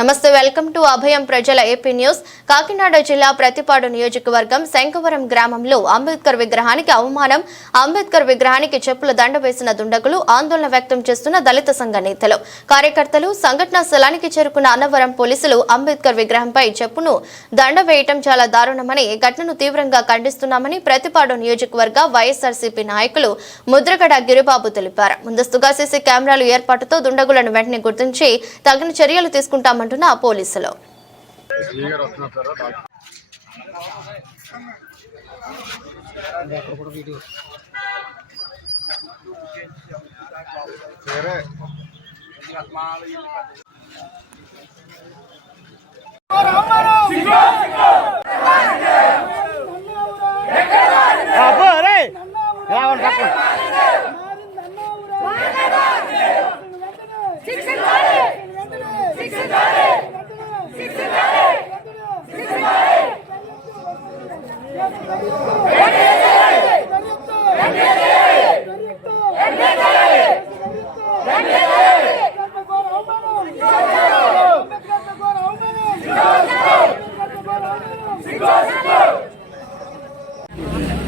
నమస్తే, welcome to అభయం ప్రజల AP news. Kakinada జిల్లా ప్రతిపాడు నియోజకవర్గం శంకవరం గ్రామంలో అంబేద్కర్ విగ్రహానికి అవమానం, అంబేద్కర్ విగ్రహానికి చెప్పుల దండ వేసిన దుండగులు, ఆందోళన వ్యక్తం చేస్తున్న దళిత సంఘ నేతలు, కార్యకర్తలు. సంఘటనా స్థలానికి చేరుకున్న అన్నవరం పోలీసులు అంబేద్కర్ విగ్రహంపై చెప్పును దండ వేయటం చాలా దారుణమని, ఘటనను తీవ్రంగా ఖండిస్తున్నామని ప్రతిపాడు నియోజకవర్గ వైఎస్ఆర్సీపీ నాయకులు ముద్రగడ గిరిబాబు తెలిపారు. ముందస్తుగా సీసీ కెమెరాలు ఏర్పాటుతో దుండగులను వెంటనే గుర్తించి తగిన చర్యలు తీసుకుంటామని పోలీసులు.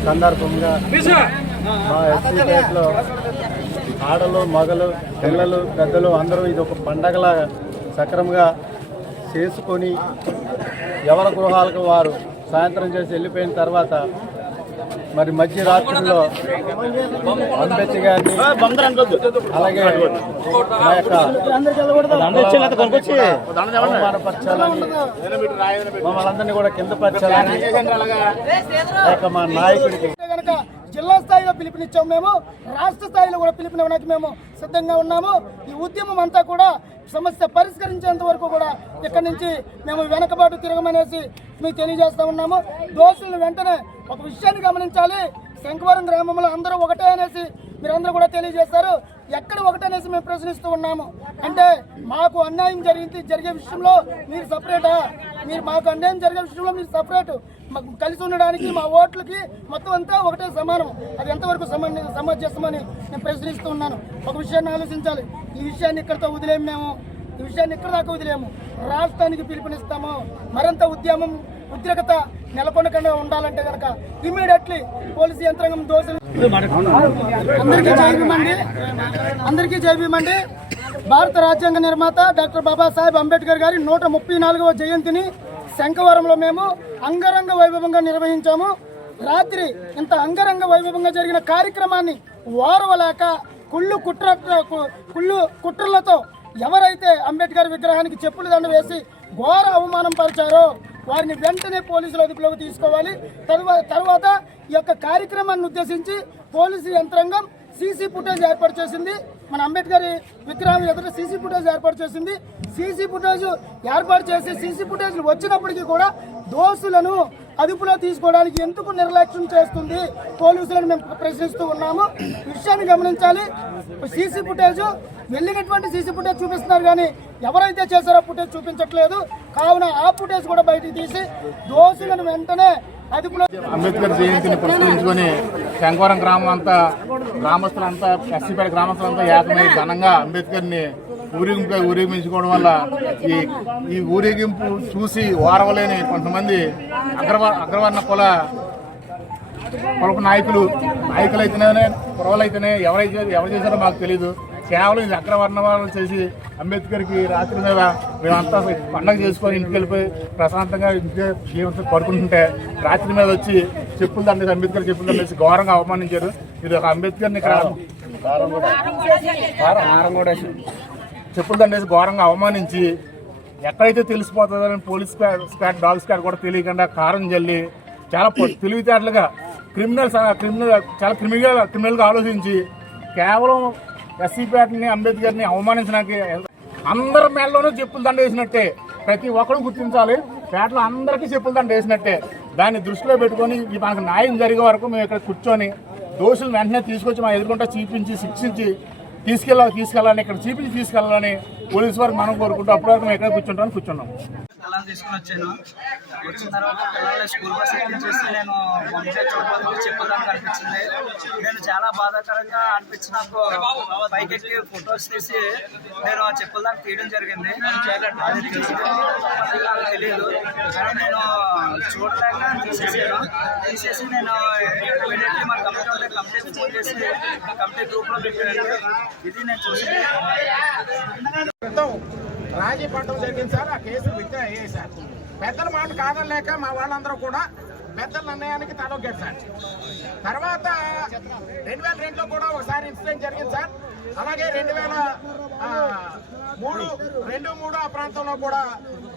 సందర్భంగా మా ఎస్సీపేటలో ఆడలు, మగలు, పిల్లలు, పెద్దలు అందరూ ఇది ఒక పండగలా సక్రమంగా చేసుకొని ఎవరి గృహాలకు వారు సాయంత్రం చేసి వెళ్ళిపోయిన తర్వాత మరి మధ్యరాత్రిలో అంబేద్కర్ గారిని అలాగే మా యొక్క అవమానపరచాలని, మమ్మల్ని అందరినీ కూడా కింద పరచాలని మా నాయకుడికి జిల్లా స్థాయిలో పిలుపునిచ్చాము. మేము రాష్ట్ర స్థాయిలో కూడా పిలుపునివ్వడానికి మేము సిద్ధంగా ఉన్నాము. ఈ ఉద్యమం అంతా కూడా సమస్య పరిష్కరించేంత వరకు కూడా ఇక్కడి నుంచి మేము వెనకబాటు తిరగమనేసి మీకు తెలియజేస్తూ ఉన్నాము. దోషులను వెంటనే ఒక విషయాన్ని గమనించాలి. శంకవరం గ్రామంలో అందరూ ఒకటే అనేసి మీరందరూ కూడా తెలియజేశారు. ఎక్కడ ఒకటనేసి మేము ప్రశ్నిస్తూ ఉన్నాము. అంటే మాకు అన్యాయం జరిగే విషయంలో మీరు సపరేటా? మీరు మాకు అన్యాయం జరిగే విషయంలో మీరు సపరేటు. మాకు కలిసి ఉండడానికి మా ఓట్లకి మొత్తం అంతా ఒకటే సమానం. అది ఎంతవరకు సమంజసమని నేను ప్రశ్నిస్తూ ఉన్నాను. ఒక విషయాన్ని ఆలోచించాలి. ఈ విషయాన్ని ఇక్కడితో వదిలేము. మేము ఈ విషయాన్ని ఇక్కడ దాకా వదిలేము. రాష్ట్రానికి పిలుపునిస్తాము. మరింత ఉద్యమం ఉద్రిక్తత నెలకొనకుండా ఉండాలంటే కనుక ఇమీడియట్లీ పోలీసు యంత్రాంగం దోషులు అందరికీ జైభీమండి. భారత రాజ్యాంగ నిర్మాత డాక్టర్ బాబాసాహెబ్ అంబేద్కర్ గారి 134వ జయంతిని శంకవరంలో మేము అంగరంగ వైభవంగా నిర్వహించాము. రాత్రి ఇంత అంగరంగ వైభవంగా జరిగిన కార్యక్రమాన్ని ఓర్వలేక కుట్రలతో ఎవరైతే అంబేద్కర్ విగ్రహానికి చెప్పులు దండ వేసి ఘోర అవమానం పరిచారో వారిని వెంటనే పోలీసులు అదుపులోకి తీసుకోవాలి. తర్వాత ఈ యొక్క కార్యక్రమాన్ని ఉద్దేశించి పోలీసు యంత్రాంగం సీసీ ఫుటేజ్ ఏర్పాటు చేసింది. మన అంబేద్కర్ విగ్రహం ఎదుట సీసీ ఫుటేజ్ ఏర్పాటు చేసింది. సీసీ ఫుటేజ్ ఏర్పాటు చేసి సీసీ ఫుటేజ్ వచ్చినప్పటికీ కూడా దోషులను అదుపులో తీసుకోవడానికి ఎందుకు నిర్లక్ష్యం చేస్తుంది పోలీసులను మేము ప్రశ్నిస్తూ ఉన్నాము. విషయాన్ని గమనించాలి. సీసీ ఫుటేజ్ వెళ్ళినటువంటి సీసీ ఫుటేజ్ చూపిస్తున్నారు కానీ ఎవరైతే చేశారో ఫుటేజ్ చూపించట్లేదు. కావున ఆ ఫుటేజ్ కూడా బయటికి తీసి దోషులను వెంటనే అదుపులో. అంబేద్కర్ జయంతిని పురస్కరించుకొని శంకవరం గ్రామస్తులంతా ఎస్సీపేట గ్రామస్తులంతా ఏకమై ఘనంగా అంబేద్కర్ని ఊరేగించుకోవడం వల్ల ఈ ఊరేగింపు చూసి ఓరవలేని కొంతమంది అగ్రవర్ణ కులపు నాయకులైతేనే కురవలైతేనే ఎవరు చేశారో మాకు తెలీదు. కేవలం ఇది అగ్రవర్ణ వాళ్ళు చేసి అంబేద్కర్కి రాత్రి మీద మేమంతా పండగ చేసుకొని ఇంటికి వెళ్ళిపోయి ప్రశాంతంగా జీవితం పడుకుంటుంటే రాత్రి మీద వచ్చి చెప్పులు దండేసి అంబేద్కర్ చెప్పులు దండేసి ఘోరంగా అవమానించారు. ఇది ఒక అంబేద్కర్ని ఇక్కడ చెప్పులు దండేసి ఘోరంగా అవమానించి ఎక్కడైతే తెలిసిపోతుందని పోలీస్ స్క్వాడ్ డాగ్ స్క్వాడ్ కూడా తెలియకుండా కారం జల్లి చాలా తెలివితేటలుగా చాలా క్రిమినల్గా ఆలోచించి కేవలం ఎస్సీపేటని అంబేద్కర్ని అవమానించడానికి అందరి మేడలోనూ చెప్పులు దండ వేసినట్టే. ప్రతి ఒక్కరు గుర్తించాలి. పేటలో అందరికీ చెప్పులు దండ వేసినట్టే. దాన్ని దృష్టిలో పెట్టుకొని మనకు న్యాయం జరిగే వరకు మేము ఇక్కడ కూర్చొని దోషులు వెంటనే తీసుకొచ్చి మా ఎదుర్కొంటా చూపించి శిక్షించి తీసుకెళ్ళాలని ఇక్కడ చూపించి తీసుకెళ్ళాలని పోలీసు వారికి మనం కోరుకుంటూ అప్పటివరకు మేము ఎక్కడ కూర్చున్నాం. పిల్లల్ని తీసుకుని వచ్చాను. వచ్చిన తర్వాత పిల్లల్ని స్కూల్ బస్ ఎక్కించేసి నేను పంపించకపోతే చెప్పడానికి అనిపించింది. నేను చాలా బాధాకరంగా అనిపించి నాకు పైకెక్కి ఫొటోస్ తీసి నేను చెప్పుల దాన్ని తీయడం జరిగింది. అది నాకు తెలియదు, కానీ నేను చూడలేక తీసేసి నేను ఇమీడియట్లీ మా కమిటీ ఉంటే కమిటీకి ఫోన్ చేసి కమిటీ గ్రూప్లో పెట్టాను. ఇది నేను చూసాను. రాజీ పడడం జరిగింది సార్. ఆ కేసు విత్డ్రా అయ్యాయి సార్. పెద్దల మాట కాదలేక మా వాళ్ళందరూ కూడా పెద్దల నిర్ణయానికి తలొగ్గారు సార్. తర్వాత 2002లో కూడా ఒకసారి ఇన్సిడెంట్ జరిగింది సార్. అలాగే 2003 ఆ ప్రాంతంలో కూడా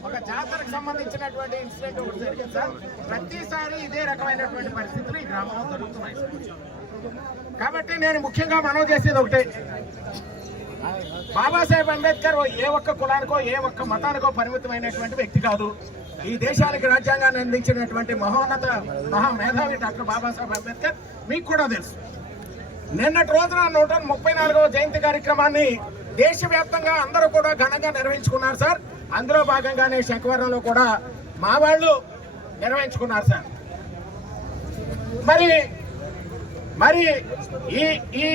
ఒక జాతరకు సంబంధించినటువంటి ఇన్సిడెంట్ ఒకటి జరిగింది సార్. ప్రతిసారి ఇదే రకమైనటువంటి పరిస్థితులు ఈ గ్రామంలో జరుగుతున్నాయి సార్. కాబట్టి నేను ముఖ్యంగా మనవి చేసేది ఒకటే, బాబాసాహెబ్ అంబేద్కర్ ఏ ఒక్క కులానికో ఏ ఒక్క మతానికో పరిమితమైనటువంటి వ్యక్తి కాదు. ఈ దేశానికి రాజ్యాంగాన్ని అందించినటువంటి మహామేధావి డాక్టర్ బాబాసాహెబ్ అంబేద్కర్ మీకు కూడా తెలుసు. నిన్నటి రోజున 134వ జయంతి కార్యక్రమాన్ని దేశవ్యాప్తంగా అందరూ కూడా ఘనంగా నిర్వహించుకున్నారు సార్. అందులో భాగంగానే శంకవరంలో కూడా మా వాళ్ళు నిర్వహించుకున్నారు సార్. మరి ఈ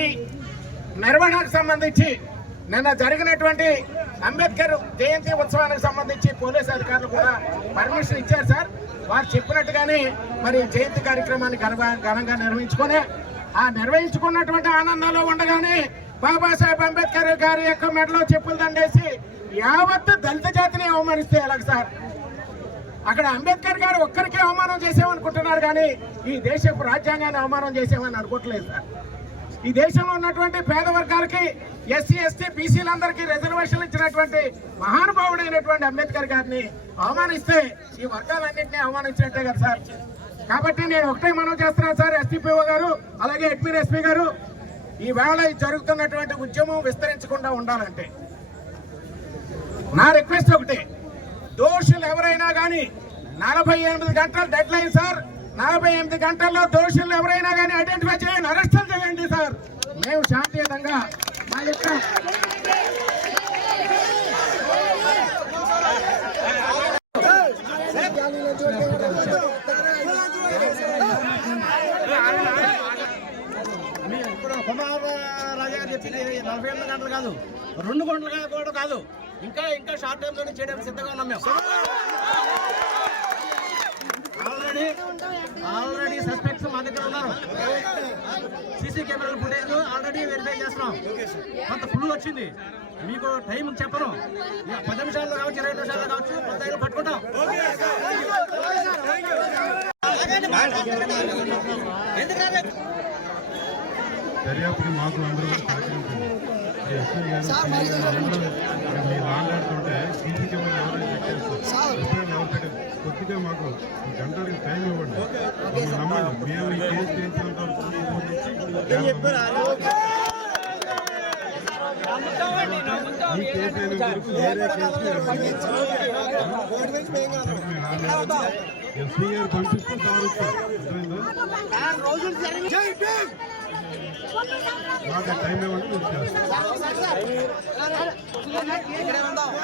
నిర్వహణకు సంబంధించి నిన్న జరిగినటువంటి అంబేద్కర్ జయంతి ఉత్సవానికి సంబంధించి పోలీసు అధికారులు కూడా పర్మిషన్ ఇచ్చారు సార్. వారు చెప్పినట్టుగానే మరి జయంతి కార్యక్రమాన్ని ఘనంగా నిర్వహించుకున్నటువంటి ఆనందంలో ఉండగానే బాబాసాహెబ్ అంబేద్కర్ గారి యొక్క మెడలో చెప్పులు దండేసి యావత్ దళిత జాతిని అవమానిస్తే ఎలాగ సార్? అక్కడ అంబేద్కర్ గారు ఒక్కరికే అవమానం చేసామనుకుంటున్నారు, కానీ ఈ దేశపు రాజ్యాంగాన్ని అవమానం చేసామని అనుకోవట్లేదు సార్. ఈ దేశంలో ఉన్నటువంటి పేద వర్గాలకి, ఎస్సీ ఎస్టీ బీసీలందరికీ రిజర్వేషన్లు ఇచ్చినటువంటి మహానుభావుడైనటువంటి అంబేద్కర్ గారిని అవమానిస్తే ఈ వర్గాలన్నింటినీ అవమానించినట్టే కదా సార్. కాబట్టి నేను ఒకటే మనం చేస్తున్నాను సార్, ఎస్పీఓ గారు అలాగే అడ్మిన్ ఎస్పీ గారు, ఈవేళ జరుగుతున్నటువంటి ఉద్యమం విస్తరించకుండా ఉండాలంటే నా రిక్వెస్ట్ ఒకటే, దోషులు ఎవరైనా కానీ 48 గంటల డెడ్ లైన్ సార్. 48 గంటల్లో దోషులు ఎవరైనా కానీ ఐడెంటిఫై చేయండి, అరెస్టులు చేయండి సార్. మేము శాంతియుతంగా మా యొక్క రాజా గారు చెప్పింది 48 గంటలు కాదు, 2 గంటలు కూడా కాదు, ఇంకా షార్ట్ టైం లోనే చేయడానికి సిద్ధంగా ఉన్నాం మేము. ఆల్రెడీ సస్పెక్ట్స్ మా దగ్గర ఉన్నారు. సీసీ కెమెరాల ఫుటేజ్ ఆల్రెడీ వెరిఫై చేస్తున్నాం. కొంత ఫుల్ వచ్చింది, మీకు టైం చెప్పను, 10 నిమిషాల్లో కావచ్చు, 20 నిమిషాల్లో కావచ్చు, 15 పట్టుకుంటాం. దర్యాప్తుకి మాకు అందరూ సహకరించింది. ఎస్ఐ గారు మీరు మాట్లాడుతుంటే సీసీ కెమెరా ఎవరైనా పెట్టారు, కొద్దిగా మాకు గంటకి టైం ఇవ్వండి, నమ్మండి. మేము ఈ కేసు చేసినంత వరకు ఈ కేసు అయిన వరకు వేరే కేసు ఎస్పీ గారు పంపిస్తే మాకు టైం ఇవ్వండి.